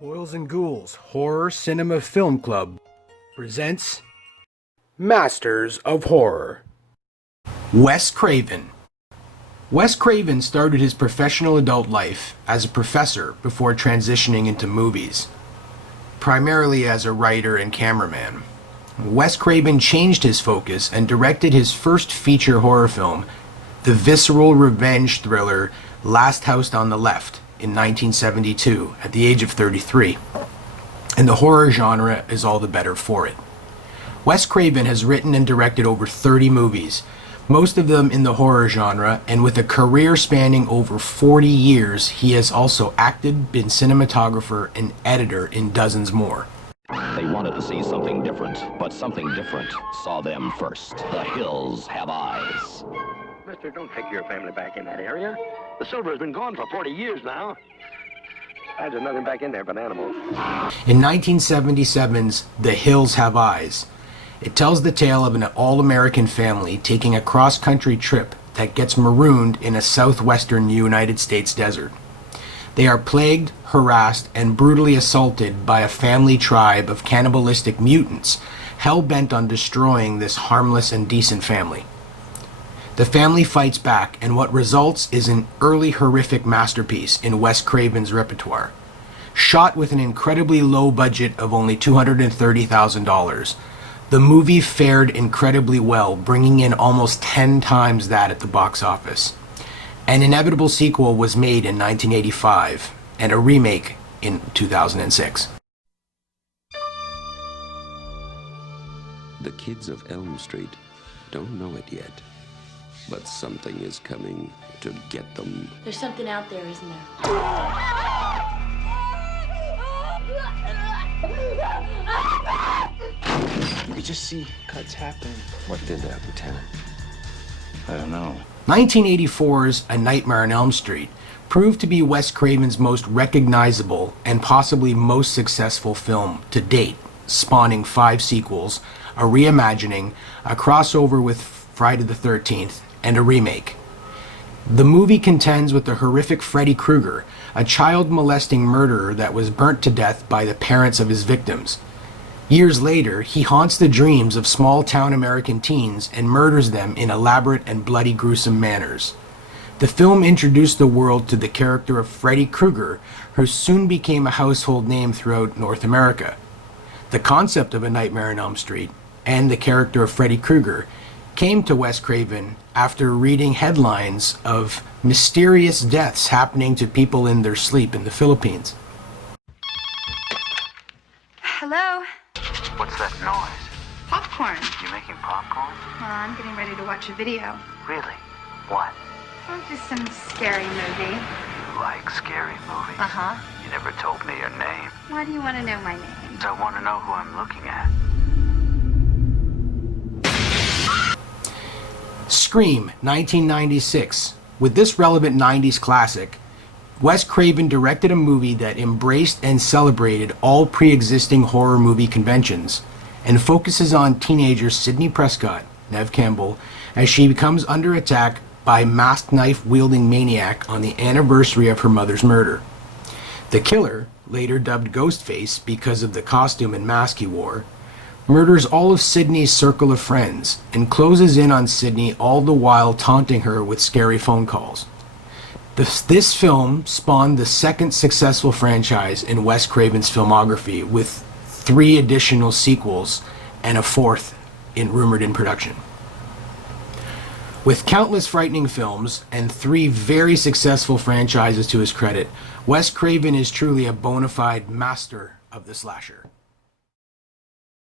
Boils and Ghouls Horror Cinema Film Club presents Masters of Horror. Wes Craven. Wes Craven started his professional adult life as a professor before transitioning into movies, primarily as a writer and cameraman. Wes Craven changed his focus and directed his first feature horror film, the visceral revenge thriller Last House on the Left, in 1972 at the age of 33, and the horror genre is all the better for it. Wes Craven has written and directed over 30 movies, most of them in the horror genre, and with a career spanning over 40 years, he has also acted, been cinematographer, and editor in dozens more. They wanted to see something different, but something different saw them first. The hills have eyes. Mister, don't take your family back in that area. The silver has been gone for 40 years now. There's nothing back in there but animals. In 1977's The Hills Have Eyes, it tells the tale of an all-American family taking a cross-country trip that gets marooned in a southwestern United States desert. They are plagued, harassed, and brutally assaulted by a family tribe of cannibalistic mutants, hell-bent on destroying this harmless and decent family. The family fights back, and what results is an early horrific masterpiece in Wes Craven's repertoire. Shot with an incredibly low budget of only $230,000, the movie fared incredibly well, bringing in almost 10 times that at the box office. An inevitable sequel was made in 1985, and a remake in 2006. The kids of Elm Street don't know it yet. But something is coming to get them. There's something out there, isn't there? You could just see cuts happen. What did that, Lieutenant? I don't know. 1984's A Nightmare on Elm Street proved to be Wes Craven's most recognizable and possibly most successful film to date, spawning 5 sequels, a reimagining, a crossover with Friday the 13th, and a remake. The movie contends with the horrific Freddy Krueger, a child-molesting murderer that was burnt to death by the parents of his victims. Years later, he haunts the dreams of small-town American teens and murders them in elaborate and bloody gruesome manners. The film introduced the world to the character of Freddy Krueger, who soon became a household name throughout North America. The concept of A Nightmare on Elm Street and the character of Freddy Krueger came to Wes Craven after reading headlines of mysterious deaths happening to people in their sleep in the Philippines. Hello? What's that noise? Popcorn. You making popcorn? Well, I'm getting ready to watch a video. Really? What? Oh, just some scary movie. You like scary movies? Uh-huh. You never told me your name. Why do you want to know my name? So I want to know who I'm looking at. Scream, 1996. With this relevant 90s classic, Wes Craven directed a movie that embraced and celebrated all pre-existing horror movie conventions, and focuses on teenager Sidney Prescott, Neve Campbell, as she becomes under attack by a masked knife-wielding maniac on the anniversary of her mother's murder. The killer, later dubbed Ghostface because of the costume and mask he wore, murders all of Sydney's circle of friends and closes in on Sydney, all the while taunting her with scary phone calls. This film spawned the second successful franchise in Wes Craven's filmography, with 3 additional sequels and a 4th rumored in production. With countless frightening films and 3 very successful franchises to his credit, Wes Craven is truly a bona fide master of the slasher.